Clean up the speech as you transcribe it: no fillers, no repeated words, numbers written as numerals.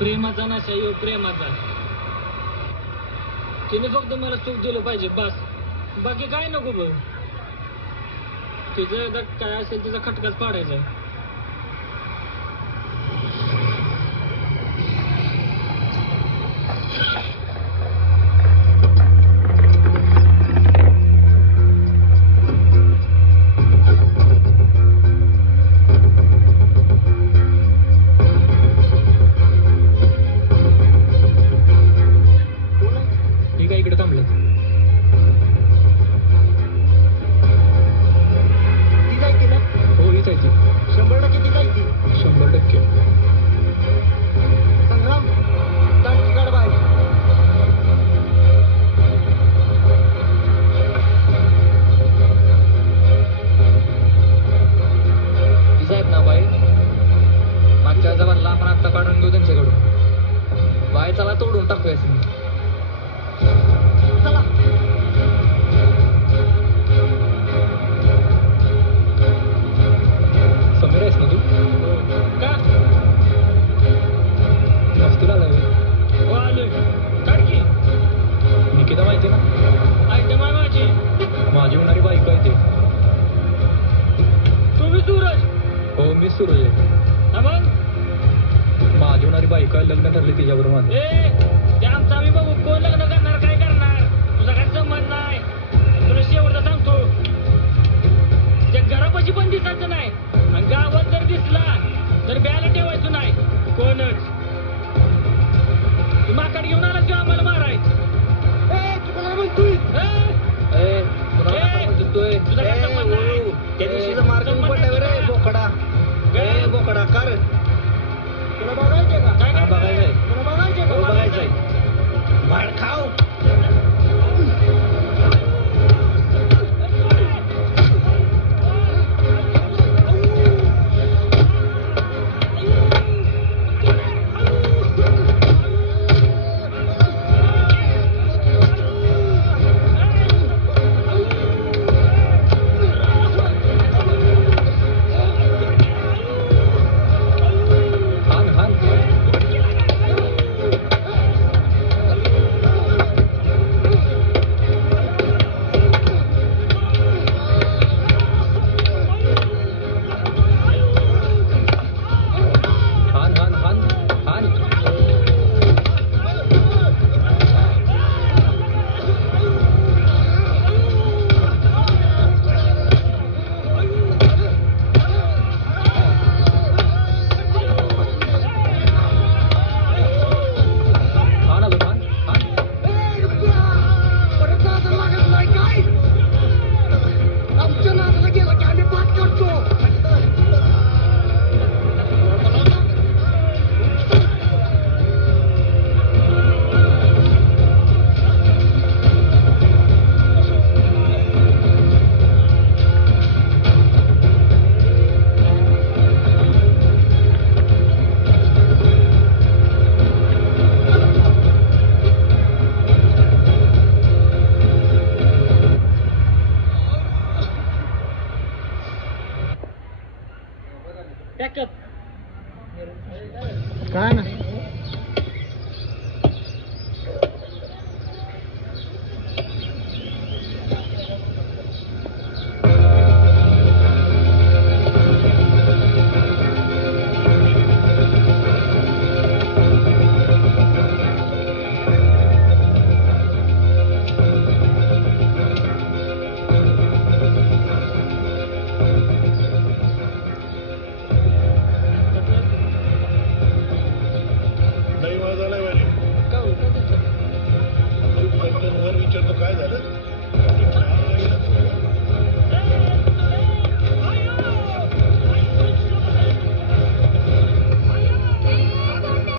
प्रेमाचा नशा यो प्रेमाचा. तिने फक्त मला सुख दिलं पाहिजे बस, बाकी काय नको बघ. तिचं काय असेल तिचा खटकाच पाडायचा. चला तोडून टाकूया. चला समीर आहेस ना तू? का मस्तीला आलाय? हो आलोय. काढ की. निकिता माहिती ना? आयटम आहे माझी होणारी बायको आहे ते. तुम्ही सूरज? हो मी सूरज आहे. मग माझी होणारी बायको आहे, लग्न ठरले तिच्याबरोबर माझं. ते आमचं आम्ही बघू कोण लग्न